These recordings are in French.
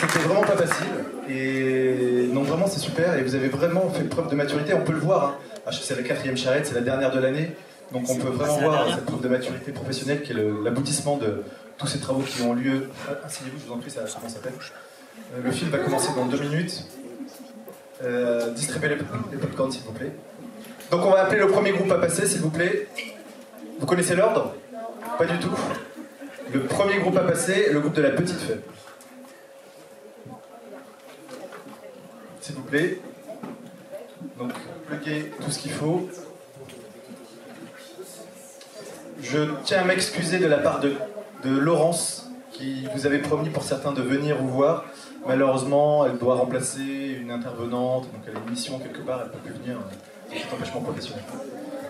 c'était vraiment pas facile. Et non, vraiment, c'est super. Et vous avez vraiment fait preuve de maturité. On peut le voir. Hein. Ah, c'est la 4e charrette, c'est la dernière de l'année. Donc on peut vraiment voir cette preuve de maturité professionnelle qui est l'aboutissement de tous ces travaux qui ont lieu. Asseyez-vous, je vous en prie, ça comment ça s'appelle. Le film va commencer dans 2 minutes. Distribuez les popcorns, s'il vous plaît. Donc on va appeler le premier groupe à passer, s'il vous plaît. Vous connaissez l'ordre? Pas du tout. Le premier groupe à passer, le groupe de la petite fée. S'il vous plaît. Donc, pluguez tout ce qu'il faut. Je tiens à m'excuser de la part de Laurence, qui vous avait promis pour certains de venir vous voir. Malheureusement, elle doit remplacer une intervenante, donc elle a une mission quelque part, elle ne peut plus venir. C'est un empêchement professionnel.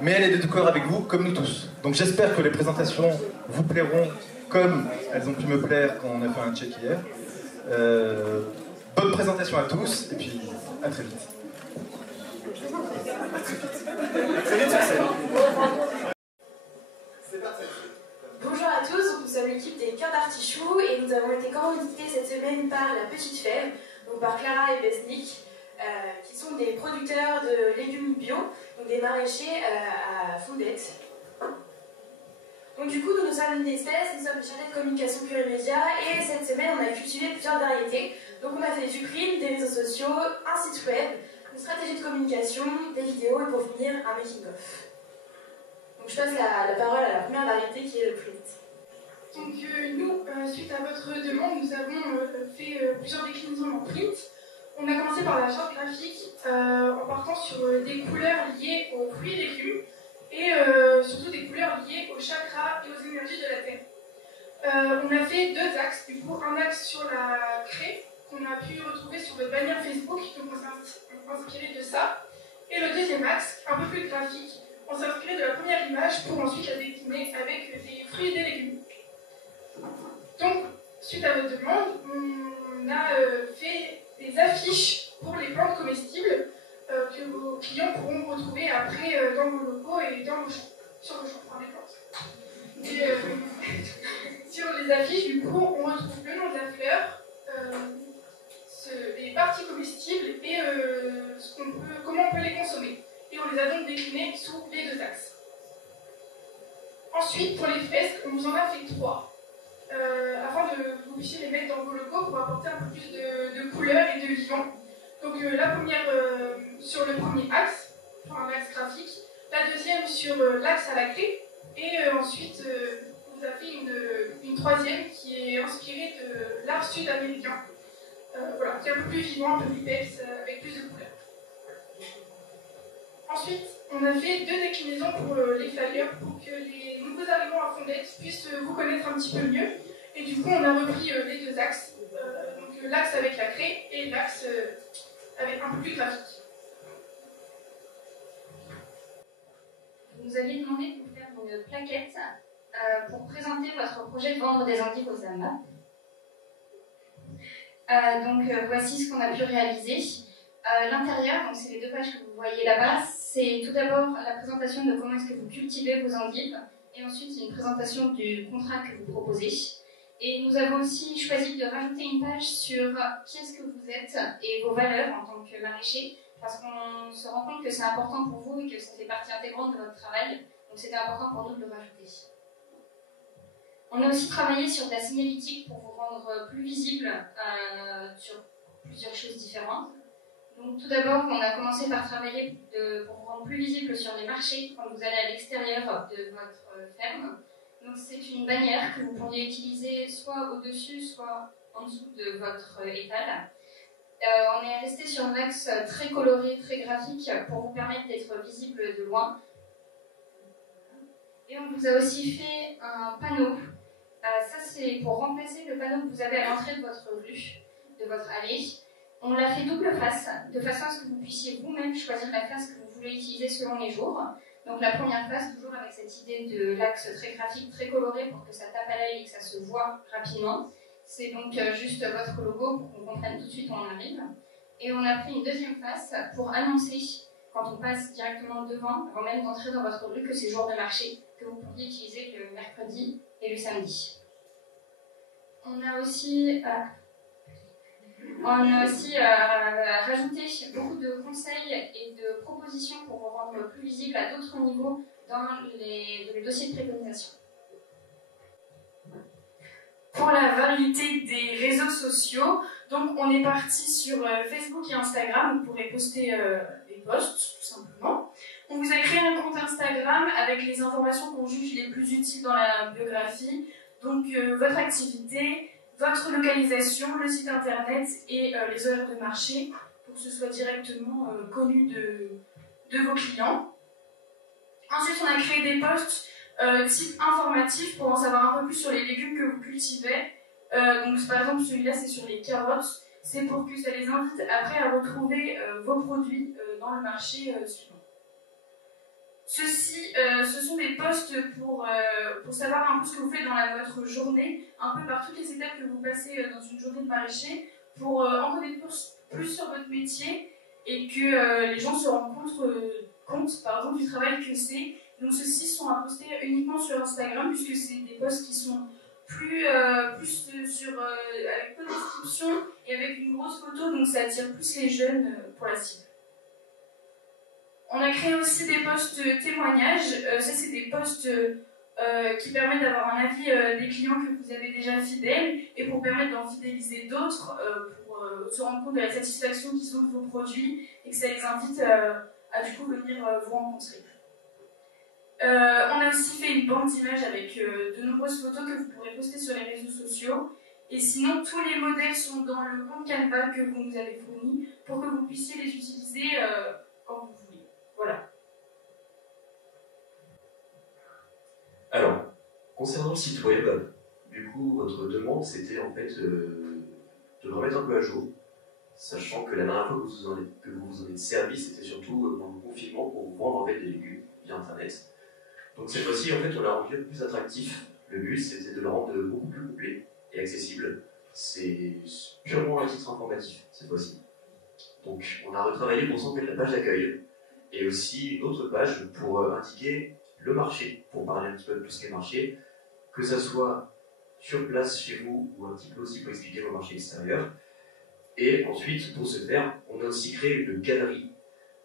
Mais elle est de cœur avec vous, comme nous tous. Donc j'espère que les présentations vous plairont comme elles ont pu me plaire quand on a fait un check hier. Bonne présentation à tous, et puis à très vite. Bonjour à tous, nous sommes l'équipe des Cœurs d'Artichaut et nous avons été commanditées cette semaine par La Petite Fève, donc par Clara et Besnik, qui sont des producteurs de légumes bio, donc des maraîchers à Fondette. Donc du coup, nous sommes une espèce, nous sommes chargés de communication plurimédia et cette semaine, on a cultivé plusieurs variétés. Donc on a fait du print, des réseaux sociaux, un site web, une stratégie de communication, des vidéos et pour finir, un making-of. Donc je passe la parole à la première variété qui est le print. Donc nous, suite à votre demande, nous avons fait plusieurs déclinaisons en print. On a commencé par la charte graphique en partant sur des couleurs liées aux fruits et légumes et surtout des couleurs liées aux chakras et aux énergies de la Terre. On a fait 2 axes, du coup un axe sur la craie qu'on a pu retrouver sur votre bannière Facebook, donc on s'est inspiré de ça. Et le deuxième axe, un peu plus graphique, on s'est inspiré de la première image pour ensuite la décliner avec des fruits et des légumes. Donc, suite à votre demande, on a fait des affiches pour les plantes comestibles que vos clients pourront retrouver après dans vos locaux et dans vos champs, sur vos champs, enfin les plantes. Et sur les affiches, du coup, on retrouve le nom de la fleur, les parties comestibles et comment on peut les consommer. Et on les a donc déclinés sous les 2 axes. Ensuite, pour les fresques, on vous en a fait 3, afin que vous puissiez les mettre dans vos locaux pour apporter un peu plus de couleurs et de vivant. Donc la première sur le premier axe, enfin un axe graphique, la deuxième sur l'axe à la clé, et ensuite vous avez une troisième qui est inspirée de l'art sud-américain, voilà, qui est un peu plus vivant, un peu plus peps, avec plus de couleurs. Ensuite, on a fait 2 déclinaisons pour les flyers pour que les nouveaux arrivants à Fondette puissent vous connaître un petit peu mieux. Et du coup, on a repris les 2 axes, donc l'axe avec la craie et l'axe avec un peu plus graphique. Vous nous aviez demandé de vous faire une plaquette pour présenter votre projet de vendre des endives aux âmes. Donc voici ce qu'on a pu réaliser. L'intérieur, donc c'est les 2 pages que vous voyez là-bas, c'est tout d'abord la présentation de comment est-ce que vous cultivez vos endives, et ensuite une présentation du contrat que vous proposez. Et nous avons aussi choisi de rajouter une page sur qui est-ce que vous êtes et vos valeurs en tant que maraîcher, parce qu'on se rend compte que c'est important pour vous et que ça fait partie intégrante de votre travail, donc c'était important pour nous de le rajouter. On a aussi travaillé sur de la signalétique pour vous rendre plus visible sur plusieurs choses différentes. Donc tout d'abord, on a commencé par travailler pour vous rendre plus visible sur les marchés quand vous allez à l'extérieur de votre ferme. Donc c'est une bannière que vous pourriez utiliser soit au-dessus, soit en dessous de votre étal. On est resté sur un axe très coloré, très graphique pour vous permettre d'être visible de loin. Et on vous a aussi fait un panneau. Ça c'est pour remplacer le panneau que vous avez à l'entrée de votre rue, de votre allée. On l'a fait double face, de façon à ce que vous puissiez vous-même choisir la face que vous voulez utiliser selon les jours. Donc la première face, toujours avec cette idée de l'axe très graphique, très coloré pour que ça tape à l'œil et que ça se voit rapidement. C'est donc juste votre logo pour qu'on comprenne tout de suite où on arrive. Et on a pris une deuxième face pour annoncer, quand on passe directement devant, avant même d'entrer dans votre rue, que c'est jour de marché, que vous pourriez utiliser le mercredi et le samedi. On a aussi On a aussi rajouté beaucoup de conseils et de propositions pour vous rendre plus visible à d'autres niveaux dans les dossiers de préconisation. Pour la variété des réseaux sociaux, donc on est parti sur Facebook et Instagram, vous pourrez poster des posts tout simplement. On vous a créé un compte Instagram avec les informations qu'on juge les plus utiles dans la biographie, donc votre activité, votre localisation, le site internet et les horaires de marché pour que ce soit directement connu de vos clients. Ensuite, on a créé des posts type informatif pour en savoir un peu plus sur les légumes que vous cultivez. Donc, par exemple, celui-là, c'est sur les carottes. C'est pour que ça les invite après à retrouver vos produits dans le marché suivant. Ceci, ce sont des posts pour savoir un peu ce que vous faites dans votre journée, un peu par toutes les étapes que vous passez dans une journée de maraîcher, pour en connaître plus sur votre métier et que les gens se rendent compte du travail que c'est. Donc ceux-ci sont à poster uniquement sur Instagram puisque c'est des posts qui sont plus sur avec peu de description et avec une grosse photo, donc ça attire plus les jeunes pour la cible. On a créé aussi des posts témoignages. Ça, c'est des posts qui permettent d'avoir un avis des clients que vous avez déjà fidèles et pour permettre d'en fidéliser d'autres pour se rendre compte de la satisfaction qu'ils ont de vos produits et que ça les invite à du coup venir vous rencontrer. On a aussi fait une banque d'images avec de nombreuses photos que vous pourrez poster sur les réseaux sociaux. Et sinon, tous les modèles sont dans le compte Canva que vous nous avez fourni pour que vous puissiez les utiliser quand vous voulez. Voilà. Alors, concernant le site web, du coup, votre demande, c'était en fait de le remettre un peu à jour, sachant que la dernière fois que vous vous en êtes servi, c'était surtout dans le confinement pour vous vendre en fait des légumes via Internet. Donc cette fois-ci, en fait, on l'a rendu un peu plus attractif. Le but, c'était de le rendre beaucoup plus complet et accessible. C'est purement un titre informatif, cette fois-ci. Donc, on a retravaillé pour ça en fait la page d'accueil et aussi une autre page pour indiquer le marché, pour parler un petit peu de tout ce qui est marché, que ça soit sur place chez vous ou un petit peu aussi pour expliquer vos marchés extérieurs. Et ensuite, pour ce faire, on a aussi créé une galerie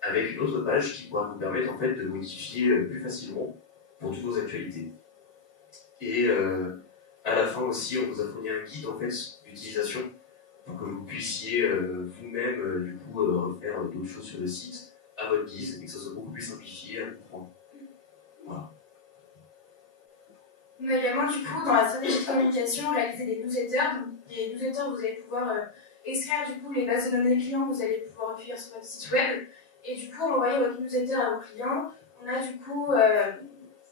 avec une autre page qui pourra vous permettre en fait de modifier plus facilement pour toutes vos actualités. Et à la fin aussi, on vous a fourni un guide en fait d'utilisation pour que vous puissiez vous-même du coup refaire d'autres choses sur le site à votre guise et que ça soit beaucoup plus simplifié à comprendre. Voilà. On a également du coup dans la stratégie de communication réalisé des newsletters. Donc, des newsletters, vous allez pouvoir extraire du coup les bases de données clients que vous allez pouvoir recueillir sur votre site web et du coup envoyer votre newsletter à vos clients. On a du coup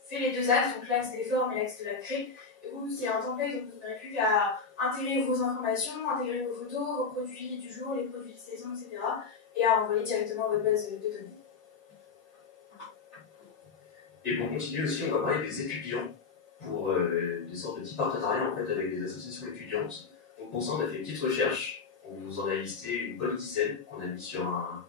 fait les deux axes, donc l'axe des formes et l'axe de la crée, où c'est un template, donc vous n'aurez plus qu'à intégrer vos informations, intégrer vos photos, vos produits du jour, les produits de saison, etc. et à envoyer directement à votre base de données. Et pour continuer aussi, on va parler des étudiants pour des sortes de petits partenariats en fait, avec des associations étudiantes. Donc pour ça, on a fait une petite recherche. On vous en a listé une bonne dizaine qu'on a mis sur un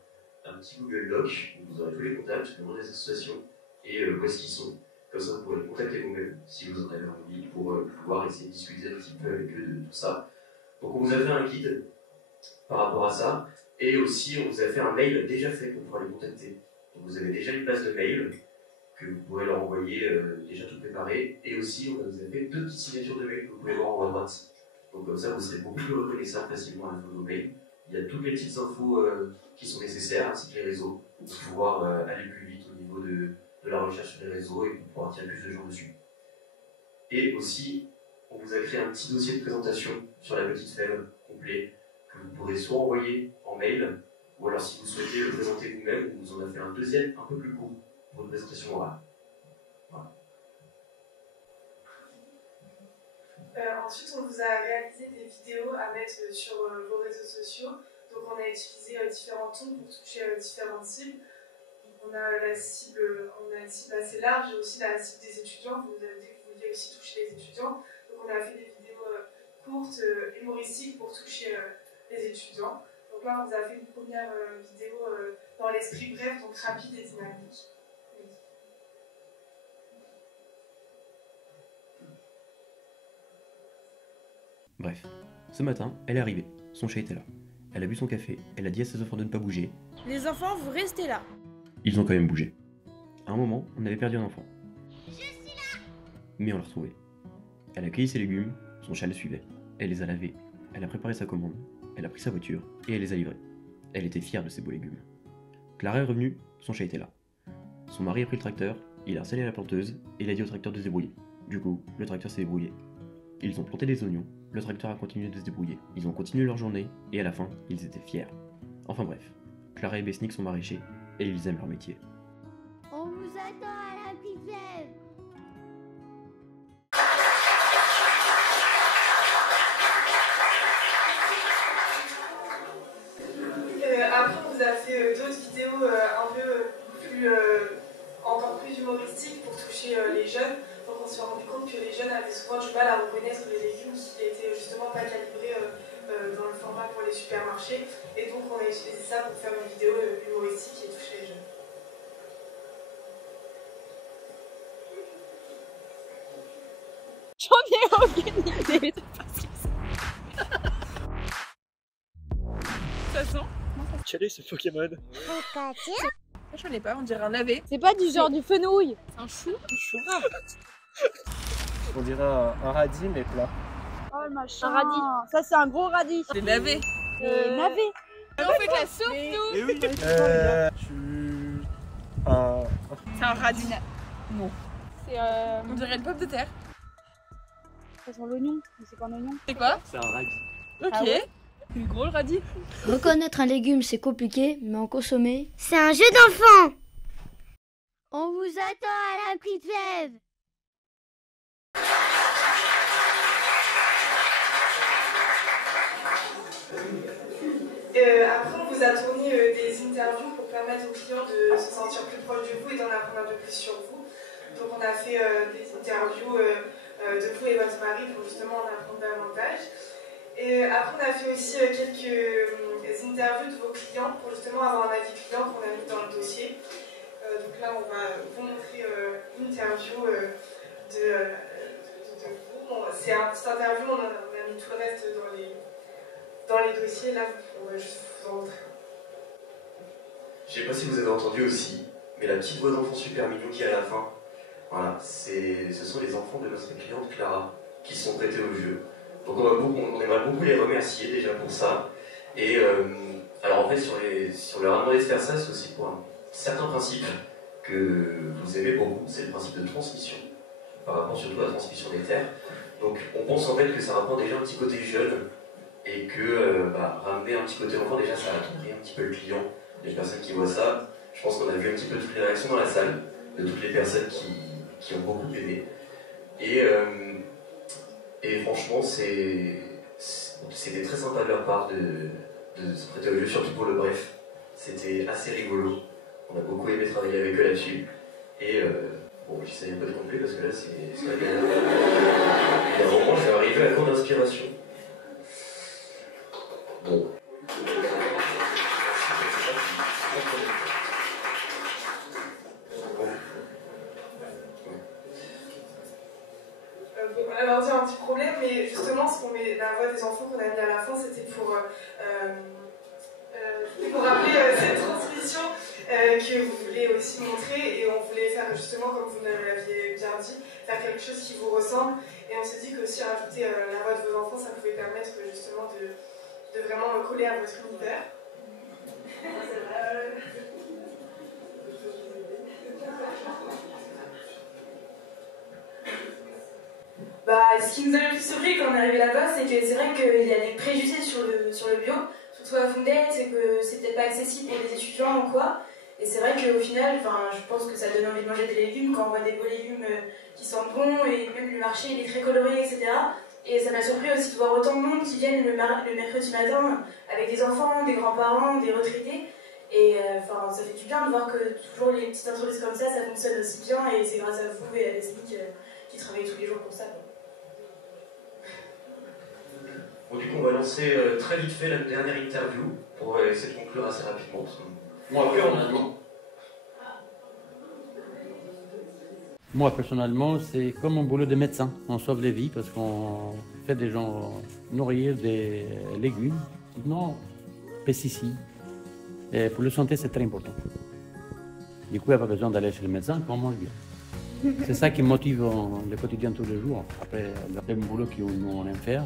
petit Google Doc. Vous aurez tous les contacts, le nom des associations et où est-ce qu'ils sont. Comme ça, vous pourrez les contacter vous-même si vous en avez envie pour pouvoir essayer de discuter un petit peu avec eux de tout ça. Donc on vous a fait un guide par rapport à ça et aussi on vous a fait un mail déjà fait pour pouvoir les contacter. Donc vous avez déjà une base de mail que vous pourrez leur envoyer déjà tout préparé et aussi on vous a fait 2 petites signatures de mail que vous pouvez voir en haut à droite. Donc comme ça vous serez beaucoup plus reconnaissable facilement à la fin de vos mails. Il y a toutes les petites infos qui sont nécessaires ainsi que les réseaux pour pouvoir aller plus vite au niveau de la recherche sur les réseaux et pour pouvoir attirer plus de gens dessus. Et aussi, on vous a créé un petit dossier de présentation sur la petite fève complet que vous pourrez soit envoyer en mail ou alors si vous souhaitez le présenter vous-même, on vous en a fait un deuxième un peu plus court pour une présentation orale. Voilà. Ensuite, on vous a réalisé des vidéos à mettre sur vos réseaux sociaux. Donc, on a utilisé différents tons pour toucher différentes cibles. On a une cible assez large et aussi la cible des étudiants. Vous avez dit que vous vouliez aussi toucher les étudiants. Donc on a fait des vidéos courtes, humoristiques pour toucher les étudiants. Donc là, on vous a fait une première vidéo dans l'esprit bref, donc rapide et dynamique. Bref, ce matin, elle est arrivée. Son chat était là. Elle a bu son café, elle a dit à ses enfants de ne pas bouger. Les enfants, vous restez là. Ils ont quand même bougé. À un moment, on avait perdu un enfant. Je suis là. Mais on l'a retrouvé. Elle a cueilli ses légumes, son chat le suivait. Elle les a lavés, elle a préparé sa commande, elle a pris sa voiture et elle les a livrés. Elle était fière de ses beaux légumes. Clara est revenue, son chat était là. Son mari a pris le tracteur, il a installé la planteuse et il a dit au tracteur de se débrouiller. Du coup, le tracteur s'est débrouillé. Ils ont planté des oignons, le tracteur a continué de se débrouiller. Ils ont continué leur journée et à la fin, ils étaient fiers. Enfin bref, Clara et Besnick sont maraîchers et ils aiment leur métier. On vous attend à la petite fève. Après, on vous a fait d'autres vidéos un peu plus, encore plus humoristiques pour toucher les jeunes. Donc on s'est rendu compte que les jeunes avaient souvent du mal à reconnaître les légumes qui étaient justement pas calibrés dans le format pour les supermarchés. Et donc on a utilisé ça pour faire une vidéo humoristique et toucher les jeunes. J'en ai aucune idée. De toute façon, Quel est ce Pokémon? je connais pas, on dirait un navet. C'est pas du genre du fenouil. Un chou. Un chou rare. On dirait un radis mais plat. Oh le machin. Un radis. Ça c'est un gros radis. Des navets. Des navets. On fait de la soupe, nous. Eh oui. C'est un radis. Non. C'est On dirait une pomme de terre. ça sent l'oignon. Mais c'est pas un oignon. C'est quoi? C'est un radis. Ok. Ah ouais. C'est gros le radis. Reconnaître un légume, c'est compliqué, mais en consommer, c'est un jeu d'enfant. On vous attend à la petite fève. Après, on vous a tourné des interviews pour permettre aux clients de se sentir plus proches de vous et d'en apprendre un peu plus sur vous. Donc on a fait des interviews de vous et votre mari pour justement en apprendre davantage. Et après, on a fait aussi quelques interviews de vos clients pour justement avoir un avis client qu'on a mis dans le dossier. Donc là, on va vous montrer une interview de vous. Bon, c'est un petit interview, on a mis tout le reste dans les dossiers. Là, on va juste vous en montrer. Je sais pas si vous avez entendu aussi, mais la petite voix d'enfant super mignon qui est à la fin, voilà, ce sont les enfants de notre cliente Clara qui se sont prêtés au jeu. Donc on aimerait beaucoup les remercier déjà pour ça. Et alors en fait, si on leur a demandé de faire ça, c'est aussi pour un certain principe que vous aimez beaucoup, c'est le principe de transmission, par rapport surtout à la transmission des terres. Donc on pense en fait que ça rapporte déjà un petit côté jeune, et que ramener un petit côté enfant, déjà ça attendrait un petit peu le client, les personnes qui voient ça. Je pense qu'on a vu un petit peu toutes les réactions dans la salle, de toutes les personnes qui ont beaucoup aimé. Et franchement, c'était très sympa de leur part de se prêter au jeu, surtout pour le bref. C'était assez rigolo. On a beaucoup aimé travailler avec eux là-dessus. Et bon, j'essaye un peu de compléter parce que là, c'est pas bien. Et à un moment, je vais arriver à court d'inspiration. Bon. Alors, il y a un petit problème, mais justement, la voix des enfants qu'on a mis à la fin, c'était pour rappeler cette transmission que vous voulez aussi montrer, et on voulait faire justement, comme vous l'aviez bien dit, faire quelque chose qui vous ressemble, et on s'est dit que aussi rajouter la voix de vos enfants, ça pouvait permettre justement de vraiment me coller à votre univers. Ce qui nous a le plus surpris quand on est arrivé là-bas, c'est que c'est vrai qu'il y a des préjugés sur le bio, surtout à Foundet, c'est que c'est peut-être pas accessible pour les étudiants ou quoi. Et c'est vrai qu'au final, je pense que ça donne envie de manger des légumes quand on voit des beaux légumes qui sentent bon, et même le marché il est très coloré, etc. Et ça m'a surpris aussi de voir autant de monde qui viennent le mercredi matin avec des enfants, des grands-parents, des retraités. Et ça fait du bien de voir que toujours les petites entreprises comme ça fonctionne aussi bien, et c'est grâce à vous et à Besnick qui travaillent tous les jours pour ça. Bon, du coup, on va lancer très vite fait la dernière interview pour essayer de conclure assez rapidement. Moi, personnellement, c'est comme mon boulot de médecin. On sauve des vies parce qu'on fait des gens nourrir des légumes. Non, pesticides. Et pour la santé, c'est très important. Du coup, il n'y a pas besoin d'aller chez le médecin quand on mange bien. C'est ça qui motive le quotidien tous les jours. Après le boulot que nous on aime faire,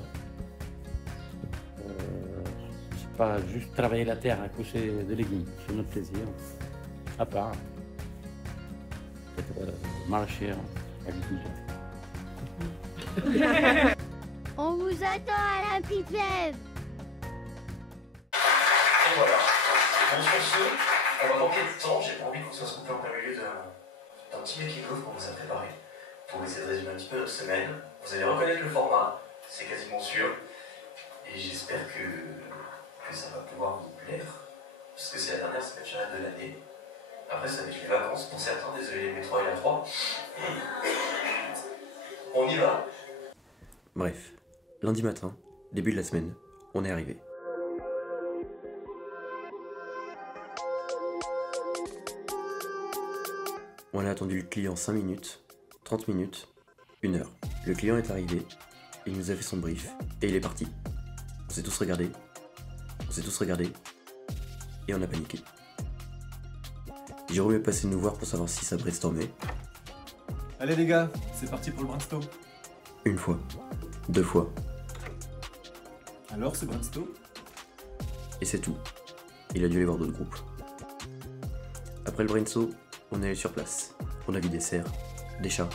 c'est pas juste travailler la terre à coucher des légumes, c'est notre plaisir. À part être maraîcher, agriculteur. On vous attend à la petite fève. Et voilà. Bon, sur ce, on va manquer de temps. J'ai pas envie qu'on soit coupé en plein milieu d'un petit making-of qu'on vous a préparé pour essayer de résumer un petit peu notre semaine. Vous allez reconnaître le format, c'est quasiment sûr. Et j'espère que ça va pouvoir vous plaire. Parce que c'est la dernière semaine charrette de l'année. Après, ça va être les vacances pour certains, désolé les métros et la 3. On y va. Bref, lundi matin, début de la semaine, on est arrivé. On a attendu le client 5 minutes, 30 minutes, 1 heure. Le client est arrivé, il nous a fait son brief, et il est parti. On s'est tous regardés, et on a paniqué. Jérôme est passé nous voir pour savoir si ça brainstormait. Allez les gars, c'est parti pour le brainstorm. 1 fois, 2 fois, Alors c'est brainstorm? et c'est tout. Il a dû aller voir d'autres groupes. Après le brainstorm, on est allé sur place. On a vu des cerfs, des chats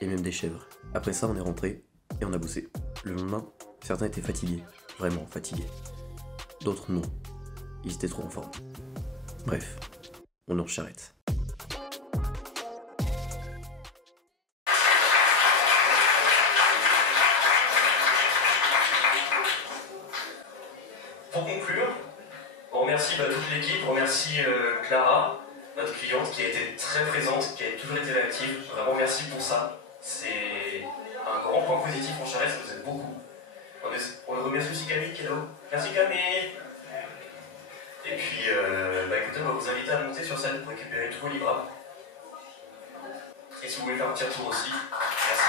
et même des chèvres. Après ça, on est rentré et on a bossé. Le lendemain, certains étaient fatigués, vraiment fatigués. D'autres non, ils étaient trop en forme. Bref, on en charrette. Pour conclure, on remercie toute l'équipe, on remercie Clara, notre cliente qui a été très présente, qui a toujours été réactive. Vraiment merci pour ça. C'est un grand point positif en Charrette, ça nous aide beaucoup. On remercie aussi Camille qui est là. Merci Camille. Et puis, écoutez, on va vous inviter à monter sur scène pour récupérer tous vos livrables. Et si vous voulez faire un petit retour aussi, merci.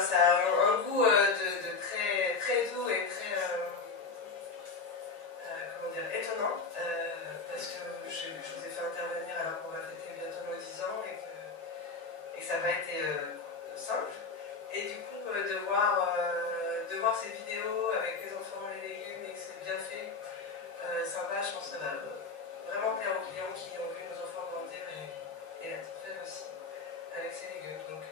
Ça a un goût de très doux et très étonnant parce que je vous ai fait intervenir alors qu'on va fêter bientôt nos 10 ans et que ça n'a pas été simple. Et du coup, de voir ces vidéos avec les enfants et les légumes et que c'est bien fait, sympa, je pense que ça va vraiment plaire aux clients qui ont vu nos enfants grandir et la petite fève aussi avec ces légumes. Donc,